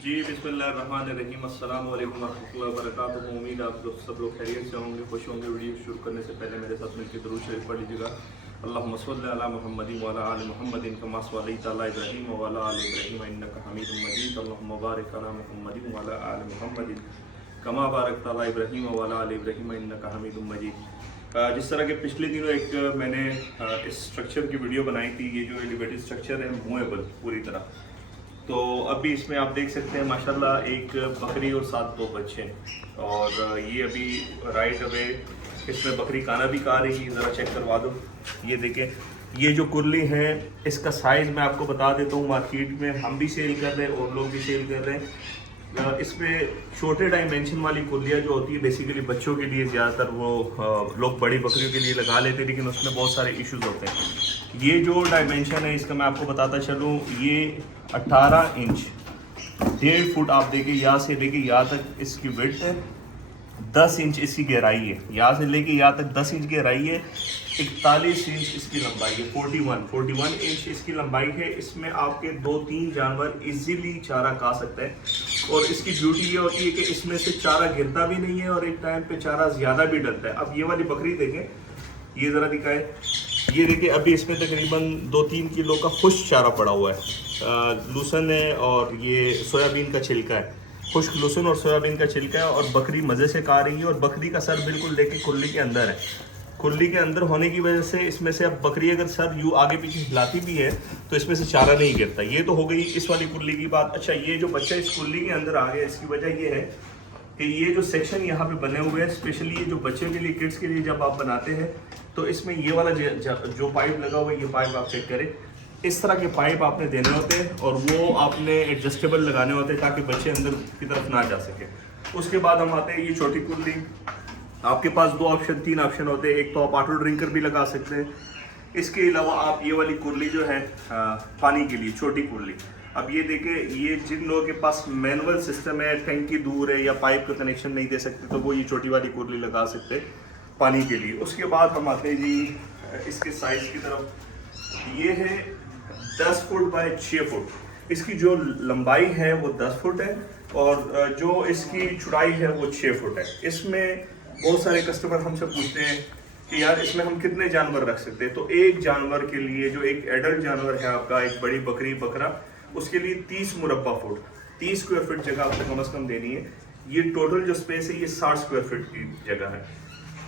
जी बिस्मिल्लाहिर्रहमानिर्रहीम अस्सलाम वालेकुम रहमतुल्लाहि व बरकातुहू। उम्मीद आप लोग सब लोग खैरियत से होंगे, खुश होंगे। वीडियो शुरू करने से पहले मेरे साथ मिलकर दुरूद शरीफ पढ़ लीजिएगा। अल्लाहुम्मा सल्लि अला मुहम्मदिन व अला आलि मुहम्मदिन कमा सल्लैता अला इब्राहीम व अला आलि इब्राहीम इन्नका हमीदुम मजीद। अल्लाहुम्मा बारिक अला मुहम्मदिन व अला आलि मुहम्मदिन कमा बारकता अला इब्राहीम व अला आलि इब्राहीम इन्नका हमीदुम मजीद। जिस तरह के पिछले दिनों एक मैंने इस स्ट्रक्चर की वीडियो बनाई थी, ये जो एलिवेटेड स्ट्रक्चर है मूवेबल पूरी तरह, तो अभी इसमें आप देख सकते हैं माशाल्लाह एक बकरी और 7 बच्चे हैं। और ये अभी राइट अवे इसमें बकरी खाना भी खा रही है, ज़रा चेक करवा दो। ये देखें, ये जो कुर्ली है इसका साइज़ मैं आपको बता देता हूँ। मार्केट में हम भी सेल कर रहे हैं और लोग भी सेल कर रहे हैं। इसमें छोटे डायमेंशन वाली कुर्लियाँ जो होती है बेसिकली बच्चों के लिए ज़्यादातर वो लोग बड़ी बकरियों के लिए लगा लेते हैं, लेकिन उसमें बहुत सारे इश्यूज होते हैं। ये जो डायमेंशन है इसका मैं आपको बताता चलूँ, ये 18 इंच 1.5 फुट आप देखिए, यहाँ से लेके यहाँ तक इसकी विड्थ है, 10 इंच इसकी गहराई है, यहाँ से लेके यहाँ तक 10 इंच गहराई है, 41 इंच इसकी लंबाई है, 41 इंच इसकी लंबाई है। इसमें आपके 2-3 जानवर इजीली चारा खा सकते हैं। और इसकी ब्यूटी ये होती है कि इसमें से चारा गिरता भी नहीं है और एक टाइम पे चारा ज़्यादा भी डलता है। अब ये वाली बकरी देखें, ये ज़रा दिखाए, ये देखिए अभी इसमें तकरीबन 2-3 किलो का खुश्क चारा पड़ा हुआ है। लूसन है और ये सोयाबीन का छिलका है, खुश्क लहसुन और सोयाबीन का छिलका है, और बकरी मज़े से खा रही है। और बकरी का सर बिल्कुल देखे कुल्ली के अंदर है। कुल्ली के अंदर होने की वजह से इसमें से अब बकरी अगर सर यूँ आगे पीछे हिलाती भी है तो इसमें से चारा नहीं गिरता। ये तो हो गई इस वाली कुल्ली की बात। अच्छा, ये जो बच्चा इस कुल्ली के अंदर आ गया, इसकी वजह ये है कि ये जो सेक्शन यहाँ पे बने हुए हैं, स्पेशली ये जो बच्चों के लिए, किड्स के लिए जब आप बनाते हैं तो इसमें ये वाला जो पाइप लगा हुआ है, ये पाइप आप चेक करें, इस तरह के पाइप आपने देने होते हैं और वो आपने एडजस्टेबल लगाने होते हैं ताकि बच्चे अंदर की तरफ ना जा सके। उसके बाद हम आते हैं ये छोटी कुल्ली। आपके पास 3 ऑप्शन होते हैं। एक तो आप ऑटो ड्रिंकर भी लगा सकते हैं, इसके अलावा आप ये वाली कुर्ली जो है पानी के लिए छोटी कुर्ली। अब ये देखें, ये जिन लोगों के पास मैनुअल सिस्टम है, टैंकी दूर है या पाइप का कनेक्शन नहीं दे सकते, तो वो ये छोटी वाली कुर्ली लगा सकते हैं पानी के लिए। उसके बाद हम आते हैं जी इसके साइज़ की तरफ। ये है 10 फुट बाय 6 फुट। इसकी जो लंबाई है वो 10 फुट है और जो इसकी चौड़ाई है वो 6 फुट है। इसमें बहुत सारे कस्टमर हमसे पूछते हैं कि यार इसमें हम कितने जानवर रख सकते हैं। तो एक जानवर के लिए, जो एक एडल्ट जानवर है आपका, एक बड़ी बकरी बकरा, उसके लिए 30 मुरब्बा फुट 30 स्क्वायर फीट जगह आपको कम से कम देनी है। ये टोटल जो स्पेस है ये 60 स्क्वायर फीट की जगह है।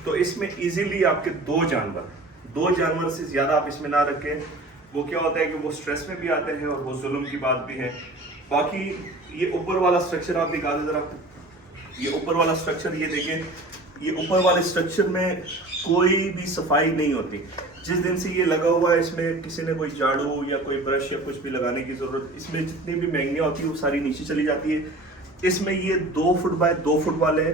तो इसमें इजीली आपके 2 जानवर से ज़्यादा आप इसमें ना रखें। वो क्या होता है कि वो स्ट्रेस में भी आते हैं और वो जुल्म की बात भी है। बाकी ये ऊपर वाला स्ट्रक्चर आप दिखा दें ज़रा। ये ऊपर वाला स्ट्रक्चर, ये देखें, ये ऊपर वाले स्ट्रक्चर में कोई भी सफाई नहीं होती। जिस दिन से ये लगा हुआ है, इसमें किसी ने कोई झाड़ू या कोई ब्रश या कुछ भी लगाने की ज़रूरत, इसमें जितनी भी महंगियाँ होती है वो सारी नीचे चली जाती है। इसमें ये 2 फुट बाय 2 फुट वाले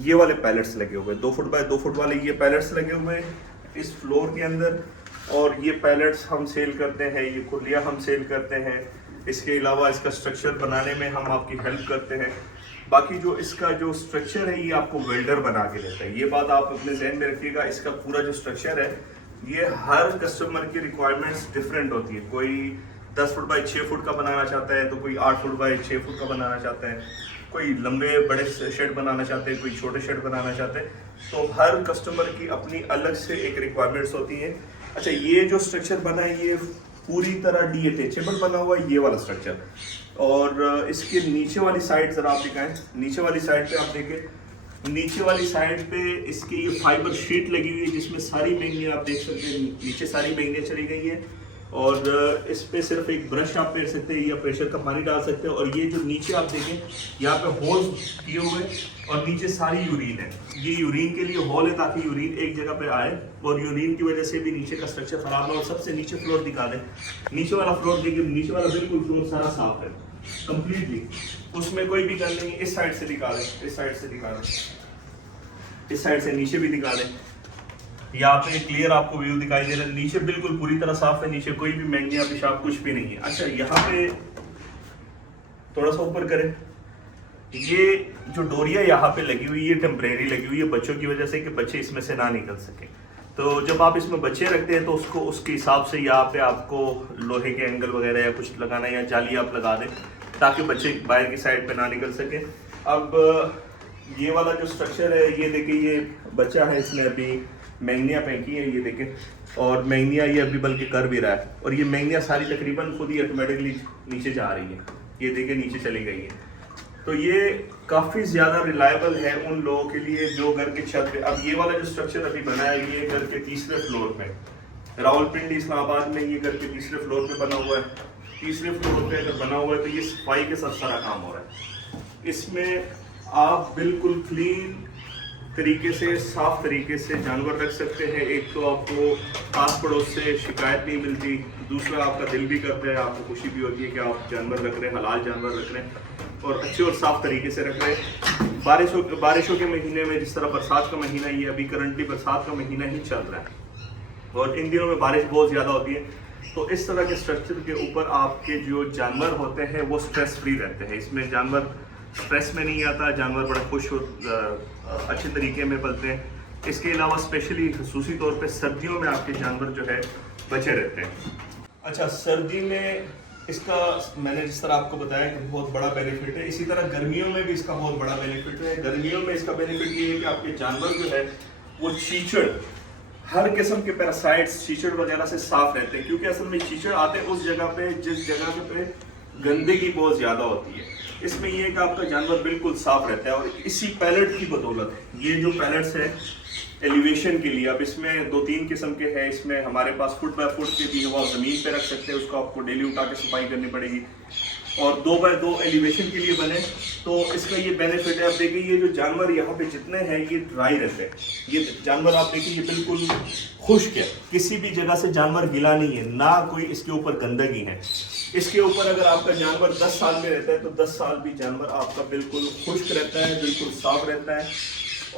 ये वाले पैलेट्स लगे हुए हैं, 2 फुट बाय 2 फुट वाले ये पैलेट्स लगे हुए हैं इस फ्लोर के अंदर। और ये पैलेट्स हम सेल करते हैं, ये कुर्लियाँ हम सेल करते हैं। इसके अलावा इसका स्ट्रक्चर बनाने में हम आपकी हेल्प करते हैं। बाकी जो इसका जो स्ट्रक्चर है ये आपको वेल्डर बना के देता है। ये बात आप अपने जहन में रखिएगा। इसका पूरा जो स्ट्रक्चर है ये हर कस्टमर की रिक्वायरमेंट्स डिफरेंट होती है। कोई 10 फुट बाई 6 फुट का बनाना चाहता है, तो कोई 8 फुट बाई 6 फुट का बनाना चाहता है, कोई लंबे बड़े शेड बनाना चाहते हैं, कोई छोटे शेड बनाना चाहते हैं। तो हर कस्टमर की अपनी अलग से एक रिक्वायरमेंट्स होती हैं। अच्छा, ये जो स्ट्रक्चर बना है ये पूरी तरह डी अटैचेबल बना हुआ है, ये वाला स्ट्रक्चर। और इसके नीचे वाली साइड जरा आप दिखाएं। नीचे वाली साइड पे आप देखें, नीचे वाली साइड पे इसकी ये फाइबर शीट लगी हुई है जिसमें सारी बैंगनियाँ आप देख सकते हैं, नीचे सारी बैंगनियाँ चली गई हैं। और इस पे सिर्फ एक ब्रश आप फेर सकते हैं या प्रेशर का पानी डाल सकते हैं। और ये जो नीचे आप देखें, यहाँ पे होल्स किए हुए और नीचे सारी यूरिन है। ये यूरिन के लिए हॉल है ताकि यूरिन एक जगह पे आए और यूरिन की वजह से भी नीचे का स्ट्रक्चर खराब है। और सबसे नीचे फ्लोर दिखा दें, नीचे वाला फ्लोर देखिए, नीचे वाला बिल्कुल फ्लोर सारा साफ है कंप्लीटली, उसमें कोई भी गल नहीं। इस साइड से दिखा दें, इस साइड से दिखा दें, इस साइड से नीचे भी दिखा दें। यहाँ पे क्लियर आपको व्यू दिखाई दे रहा है। नीचे बिल्कुल पूरी तरह साफ है, नीचे कोई भी मैंगनिया पेशाब कुछ भी नहीं है। अच्छा, यहाँ पे थोड़ा सा ऊपर करें, ये जो डोरिया यहाँ पे लगी हुई है टेम्परेरी लगी हुई है बच्चों की वजह से कि बच्चे इसमें से ना निकल सके। तो जब आप इसमें बच्चे रखते हैं तो उसको उसके हिसाब से यहाँ पे आपको लोहे के एंगल वगैरह या कुछ लगाना या जाली आप लगा दें ताकि बच्चे बाहर की साइड पे ना निकल सके। अब ये वाला जो स्ट्रक्चर है, ये देखिए, ये बच्चा है, इसने अभी मैंगनियाँ फेंकी है, ये देखें, और मैंगनियाँ ये अभी बल्कि कर भी रहा है, और ये मैंगनियाँ सारी तकरीबन खुद ही ऑटोमेटिकली नीचे जा रही है, ये देखिए नीचे चली गई है। तो ये काफ़ी ज़्यादा रिलायबल है उन लोगों के लिए जो घर के छत पे। अब ये वाला जो स्ट्रक्चर अभी बना है, ये घर के तीसरे फ्लोर पे, रावलपिंडी इस्लामाबाद में ये घर के तीसरे फ्लोर पे बना हुआ है। तीसरे फ्लोर पे अगर बना हुआ है तो ये सफाई के साथ सारा काम हो रहा है। इसमें आप बिल्कुल क्लीन तरीके से, साफ तरीके से जानवर रख सकते हैं। एक तो आपको आस पड़ोस से शिकायत नहीं मिलती, दूसरा आपका दिल भी करता है, आपको खुशी भी होती है कि आप जानवर रख रहे हैं, हलाल जानवर रख रहे हैं और अच्छे और साफ तरीके से रख रहे हैं। बारिशों के महीने में, जिस तरह बरसात का महीना, ये अभी करंटली बरसात का महीना ही चल रहा है और इन दिनों में बारिश बहुत ज़्यादा होती है, तो इस तरह के स्ट्रक्चर के ऊपर आपके जो जानवर होते हैं वो स्ट्रेस फ्री रहते हैं। इसमें जानवर स्ट्रेस में नहीं आता, जानवर बड़ा खुश और अच्छे तरीके में पलते हैं। इसके अलावा स्पेशली खसूसी तौर पे सर्दियों में आपके जानवर जो है बचे रहते हैं। अच्छा, सर्दी में इसका मैंने जिस तरह आपको बताया कि बहुत बड़ा बेनिफिट है, इसी तरह गर्मियों में भी इसका बहुत बड़ा बेनिफिट है। गर्मियों में इसका बेनिफिट ये है कि आपके जानवर जो है वो चीचड़, हर किस्म के पैरासाइट्स चीचड़ वगैरह से साफ रहते हैं, क्योंकि असल में चीचड़ आते हैं उस जगह पे जिस जगह पे गंदगी बहुत ज़्यादा होती है। इसमें ये है कि आपका जानवर बिल्कुल साफ रहता है और इसी पैलेट की बदौलत, ये जो पैलेट्स है एलिवेशन के लिए, अब इसमें 2-3 किस्म के हैं। इसमें हमारे पास फुट बाय फुट के भी है, वो आप ज़मीन पे रख सकते हैं, उसको आपको डेली उठा के सफाई करनी पड़ेगी। और 2x2 एलिवेशन के लिए बने, तो इसका ये बेनिफिट है। अब देखिए, ये जो जानवर यहाँ पे जितने हैं ये ड्राई रहते हैं। ये जानवर आप देखिए, ये बिल्कुल खुश्क है, किसी भी जगह से जानवर गिला नहीं है, ना कोई इसके ऊपर गंदगी है। इसके ऊपर अगर आपका जानवर 10 साल में रहता है तो 10 साल भी जानवर आपका बिल्कुल खुश्क रहता है, बिल्कुल साफ रहता है।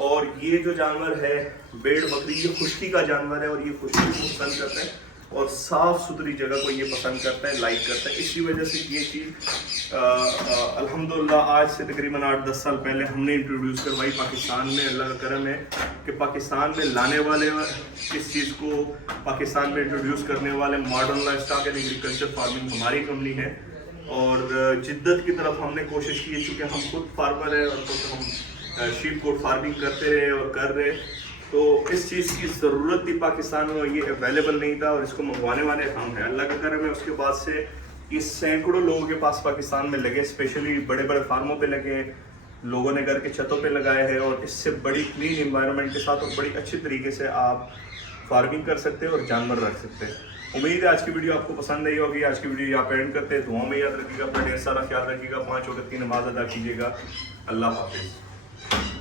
और ये जो जानवर है भेड़ बकरी, ये खुश्की का जानवर है और ये खुश्की को पसंद करता है और साफ़ सुथरी जगह को ये पसंद करता है, लाइक करता है। इसी वजह से ये चीज़ अल्हम्दुलिल्लाह आज से तकरीबन 8-10 साल पहले हमने इंट्रोड्यूस करवाई पाकिस्तान में। अल्लाह का करम है कि पाकिस्तान में लाने वाले, इस चीज़ को पाकिस्तान में इंट्रोड्यूस करने वाले modern lifestyle and agriculture farming हमारी कंपनी है। और जिद्दत की तरफ हमने कोशिश की, चूँकि हम खुद फार्मर हैं और खुद हम शीप गोट फार्मिंग करते रहे और कर रहे, तो इस चीज़ की ज़रूरत थी पाकिस्तान में, ये अवेलेबल नहीं था और इसको मंगवाने वाले हम हैं। अल्लाह का करम है, उसके बाद से ये सैकड़ों लोगों के पास पाकिस्तान में लगे, स्पेशली बड़े बड़े फार्मों पे लगे, लोगों ने घर के छतों पे लगाए हैं और इससे बड़ी क्लीन एनवायरनमेंट के साथ और बड़ी अच्छी तरीके से आप फार्मिंग कर सकते हैं और जानवर रख सकते हैं। उम्मीद है आज की वीडियो आपको पसंद आई होगी। आज की वीडियो यहाँ पे एंड करते हैं। दुआ में याद रखिएगा, अपना ढेर सारा ख्याल रखिएगा, 5 वक्त की नमाज अदा कीजिएगा। अल्लाह हाफिज़।